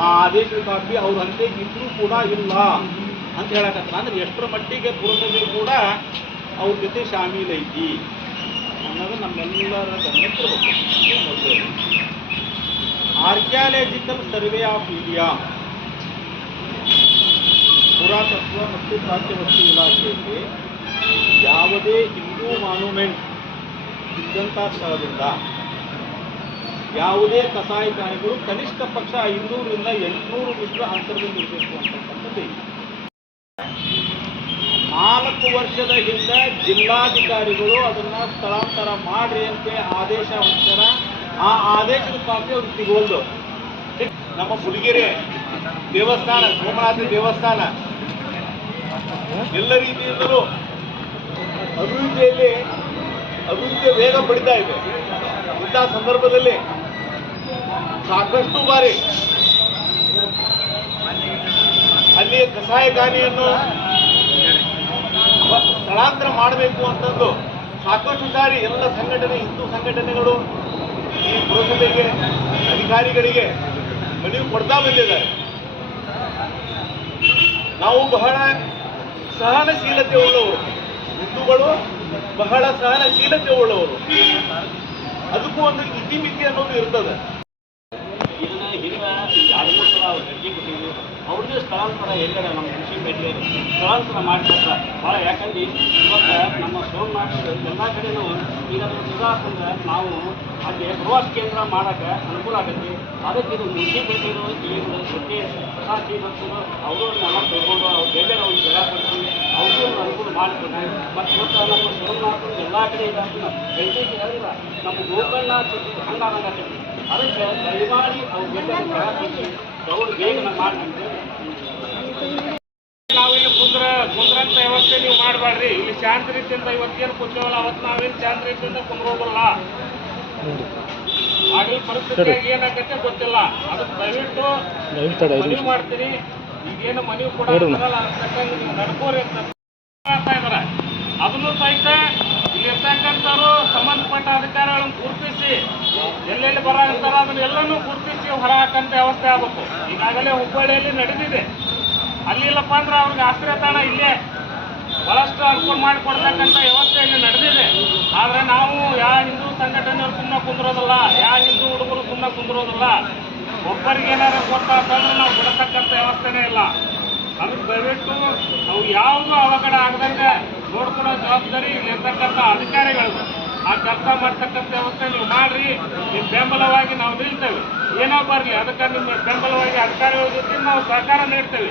ಆ ಆದೇಶದ ಕಾಪಿ ಅವ್ರ ಹಂತೆಗೆ ಇದ್ರೂ ಕೂಡ ಇಲ್ಲ ಅಂತ ಹೇಳಕತ್ತಾರ. ಅಂದ್ರೆ ಎಷ್ಟರ ಮಟ್ಟಿಗೆ ಪುರಸಭೆ ಕೂಡ ಅವ್ರ ಜೊತೆ ಶಾಮೀಲ್ ಐತಿ ಅನ್ನೋದು ನಮ್ಮೆಲ್ಲರ ಗಮನಕ್ಕೆ ಬರಬೇಕು. ಆರ್ಕಿಯಾಲಜಿಕಲ್ ಸರ್ವೆ ಆಫ್ ಇಂಡಿಯಾ ಪುರಾತತ್ವ ಮತ್ತು ಪ್ರಾಚ್ಯವಸ್ತು ಇಲಾಖೆಗೆ ಯಾವುದೇ ಹಿಂದೂ ಮಾನ್ಯುಮೆಂಟ್ ಇದ್ದಂಥ ಸ್ಥಳದಿಂದ ಯಾವುದೇ ಕಸಾಯಿಖಾನೆಗಳು ಕನಿಷ್ಠ ಪಕ್ಷ 500ರಿಂದ 800 ಮೀಟರ್ ಅಂತರದಲ್ಲಿ ಇರಬೇಕು ಅಂತಕ್ಕಂಥದ್ದು. 4 ವರ್ಷದ ಹಿಂದೆ ಜಿಲ್ಲಾಧಿಕಾರಿಗಳು ಅದನ್ನು ಸ್ಥಳಾಂತರ ಮಾಡ್ರಿ ಅಂತ ಆದೇಶ ಹೊಂದಿರ. ಆ ಆದೇಶದ ಕಾಪಿ ಅವ್ರಿಗೆ ಸಿಗೋಲ್ದು. ನಮ್ಮ ಹುಲಿಗೆರೆ ದೇವಸ್ಥಾನ, ಸೋಮನಾಥ ದೇವಸ್ಥಾನ ಎಲ್ಲ ರೀತಿಯಿಂದಲೂ ಅಭಿವೃದ್ಧಿಯ ವೇಗ ಪಡಿತಾ ಇದೆ. ಇಂಥ ಸಂದರ್ಭದಲ್ಲಿ ಸಾಕಷ್ಟು ಬಾರಿ ಅಲ್ಲಿ ಕಸಾಯಿಖಾನೆಯನ್ನು ಸ್ಥಳಾಂತರ ಮಾಡಬೇಕು ಅಂತಂದು ಸಾಕಷ್ಟು ಸಾರಿ ಎಲ್ಲ ಸಂಘಟನೆ, ಹಿಂದೂ ಸಂಘಟನೆಗಳು ಈ ಪುರಸಭೆಗೆ, ಅಧಿಕಾರಿಗಳಿಗೆ ಮನವಿ ಕೊಡ್ತಾ ಬಂದಿದ್ದಾರೆ. ನಾವು ಬಹಳ ಸಹನಶೀಲತೆ ಉಳ್ಳವರು, ಹಿಂದೂಗಳು ಬಹಳ ಸಹನಶೀಲತೆ ಉಳ್ಳವರು. ಅದಕ್ಕೂ ಒಂದು ಇತಿಮಿತಿ ಅನ್ನೋದು ಇರ್ತದೆ. ಇದನ್ನ ಹಿಂಗ 2-3 ಸಲ ಅವ್ರು ಅರ್ಜಿ ಕೊಟ್ಟಿದ್ರು. ಅವ್ರಿಗೆ ಸ್ಥಳಾಂತರ ಎಲ್ಲರ ನಮ್ಮ ಮುನ್ಸಿಪಾಲಿಟಿ ಸ್ಥಳಾಂತರ ಮಾಡಿಕೊಟ್ರ ಭಾಳ. ಯಾಕಂದ್ರೆ ಇವತ್ತು ನಮ್ಮ ಸೋಮನಾಥ ಎಲ್ಲ ಕಡೆನೂ ಈಗ ಸುಧಾರಿಸಿದ್ರೆ ನಾವು ಅಲ್ಲಿ ಪ್ರವಾಸ ಕೇಂದ್ರ ಮಾಡೋಕ್ಕೆ ಅನುಕೂಲ ಆಗುತ್ತೆ. ಅದಕ್ಕೆ ಇದು ಮುನ್ಸಿಪಾಲಿಟಿರು ಈಗ ಜೊತೆ ಹೊಸ ಶ್ರೀಮಂತರು ಅವ್ರನ್ನೆಲ್ಲ ಕೈಗೊಂಡು ಅವ್ರು ಬೇರೆ ಅವ್ರಿಗೆ ಬೆಳೆ ಕೊಡ್ತೀವಿ, ಅವ್ರಿಗೂ ಅನುಕೂಲ ಮಾಡಿಕೊಡ್ತೀವಿ. ಮತ್ತು ಇವತ್ತು ನಮ್ಮ ಸೋಮನಾಥ ಎಲ್ಲ ಕಡೆ ಇದಾಗ್ತದೆ. ಬೆಳಗ್ಗೆ ಹೇಳಿಲ್ಲ ನಮ್ಮ ಗೋಕರ್ಣ ಹಂಗಾಗತ್ತೆ. ಅದಕ್ಕೆ ದಯಮಾಡಿ ಅವ್ರು ಬೇರೆ ಬೆಳೆ ಕೊಡ್ತೀವಿ, ಅವ್ರು ಬೇಗ ಮಾಡಿ. ನಾವಿಲ್ಲಿ ಕುಂದ್ರಂತ ವ್ಯವಸ್ಥೆ ನೀವು ಮಾಡಬೇಡ್ರಿ. ಇಲ್ಲಿ ಶಾಂತ ರೀತಿಯಿಂದ ಇವತ್ತೇನು ಕೂತೀವಲ್ಲ ಅವತ್ತು ನಾವೇನು ಶಾಂತ ರೀತಿಯಿಂದ ಕುಂದ್ರೋದಿಲ್ಲ. ಆಗಿನ ಪರಿಸ್ಥಿತಿಯಾಗಿ ಏನಾಗತ್ತೆ ಗೊತ್ತಿಲ್ಲ. ಅದಕ್ಕೆ ದಯವಿಟ್ಟು ಮನವಿ ಮಾಡ್ತೀನಿ. ಈಗೇನು ಮನವಿ ಕೂಡ ನೀವು ನಡ್ಕೋರಿ ಅಂತ ಹೇಳ್ತಾ ಇದಾರೆ. ಅದನ್ನು ಸಹಿತ ಇಲ್ಲಿರ್ತಕ್ಕಂಥವ್ರು ಸಂಬಂಧಪಟ್ಟ ಅಧಿಕಾರಿಗಳನ್ನು ಗುರುತಿಸಿ ಎಲ್ಲೆಲ್ಲಿ ಬರಂತಾರ ಅದನ್ನೆಲ್ಲನೂ ಗುರುತಿಸಿ ಹೊರ ಹಾಕಂತ ವ್ಯವಸ್ಥೆ ಆಗಬೇಕು. ಈಗಾಗಲೇ ಹುಬ್ಬಳ್ಳಿಯಲ್ಲಿ ನಡೆದಿದೆ. ಅಲ್ಲಿಲ್ಲಪ್ಪ ಅಂದ್ರೆ ಅವ್ರಿಗೆ ಆಶ್ರಯ ತಾಣ ಇಲ್ಲೇ ಬಹಳಷ್ಟು ಅನುಕೂಲ ಮಾಡಿಕೊಡ್ತಕ್ಕಂಥ ವ್ಯವಸ್ಥೆ ಇಲ್ಲಿ ನಡೆದಿದೆ. ಆದರೆ ನಾವು ಯಾವ ಹಿಂದೂ ಸಂಘಟನೆಯವರು ಸುಮ್ಮನೆ ಕುಂದಿರೋದಿಲ್ಲ, ಯಾವ ಹಿಂದೂ ಹುಡುಗರು ಸುಮ್ಮನೆ ಕುಂದಿರೋದಿಲ್ಲ. ಒಬ್ಬರಿಗೆ ಏನಾದ್ರು ಗೊತ್ತಾಗ್ತಂದ್ರೆ ನಾವು ಬಿಡತಕ್ಕಂಥ ವ್ಯವಸ್ಥೆನೇ ಇಲ್ಲ. ಅದಕ್ಕೆ ದಯವಿಟ್ಟು ನಾವು ಯಾವುದೂ ಅವಘಡ ಆಗದಂಗೆ ನೋಡ್ಕೊಳ್ಳೋ ಜವಾಬ್ದಾರಿ ಇಲ್ಲಿರ್ತಕ್ಕಂಥ ಅಧಿಕಾರಿಗಳು. ಆ ಕೆಲಸ ಮಾಡ್ತಕ್ಕಂಥ ವ್ಯವಸ್ಥೆ ನೀವು ಮಾಡಿರಿ. ನಿಮ್ಮ ಬೆಂಬಲವಾಗಿ ನಾವು ನಿಲ್ತೇವೆ. ಏನೋ ಬರಲಿ, ಅದಕ್ಕೆ ನಿಮ್ಮ ಬೆಂಬಲವಾಗಿ ಅಧಿಕಾರಿಗಳ ಜೊತೆ ನಾವು ಸಹಕಾರ ನೀಡ್ತೇವೆ.